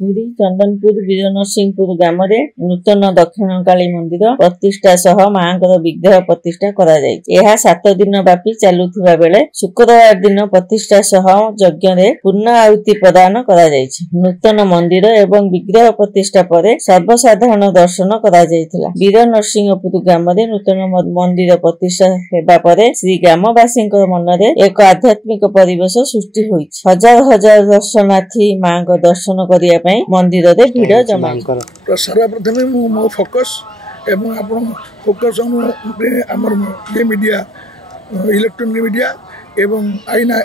पुरी चंदनपुर वीरनरसिंहपुर ग्राम नूतन दक्षिणकाली मंदिर प्रतिष्ठा सह मां विग्रह प्रतिष्ठा करा जायछि। 7 दिन व्यापी चलुथिबा बेले शुक्रवार दिन प्रतिष्ठा सह यज्ञ रे पूर्ण आहुति प्रदान करा जायछि। नूतन मंदिर एवं विग्रह प्रतिष्ठा पर सर्वसाधारण दर्शन करा जायथिला। वीरनरसिंहपुर ग्राम नूतन मंदिर प्रतिष्ठा हेबा पर श्री ग्रामवासी मन रे एक आध्यात्मिक परिवेश सृष्टि होइछि। हजार हजार दर्शनार्थी मां दर्शन करिया मंदिर रे भीड़ जमा। सर्वप्रथम मो फोकस एवं आपण फोकस हमर ये मीडिया इलेक्ट्रॉनिक मीडिया एवं आईना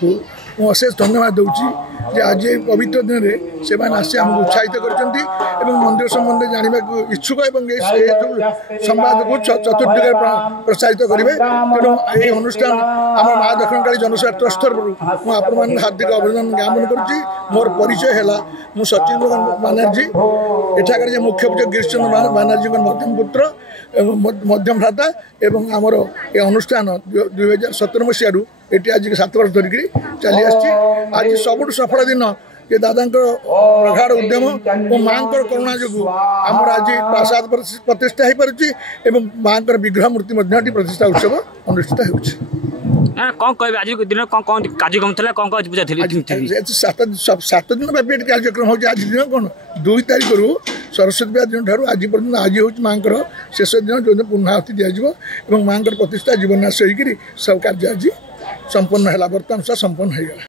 को अशेष धन्यवाद दूची जे आज पवित्र दिन में से आसी आमको उत्साहित करछंती एवं मंदिर संबंध जानवा इच्छुक एवं संवाद को चतुर्दिग प्रसारित करेंगे। तेणु ये अनुष्ठान आम माँ दक्षिणकाली जनसेवा ट्रस्ट तरफ मुझे हार्दिक अभिनंदन ज्ञापन करुच्ची। मोर परिचय है मु सचिन बानर्जी एठाकर मुख्य पूजक गिरीशचंद्र बानर्जी मध्यम पुत्र मध्यम भ्राता एवं आमर ये अनुष्ठान 2017 मसीह ये आज 7 वर्ष धरिक चली आज सबुठ सफल दिन ये दादा प्रगाढ़ उद्यम और माँ करुणा जो आमर आज प्रासाद प्रतिष्ठा हो पार्टी एवं माँ विग्रह मूर्ति प्रतिष्ठा उत्सव अनुष्ठित कौन कह आज दिन कौन कौन कार्यक्रम था कौन कौन पूजा थी 7 दिन व्यापी कार्यक्रम हो आज दिन कौन 2 तारीख रू सरस्वती पूजा दिन ठार आज पर्यटन आज हूँ माँ शेष दिन जो पूर्णाहुति दिज्व माँ प्रतिष्ठा जीवनाश होकर सब कार्य आज संपन्न है बर्तमान संपन्न हो गला।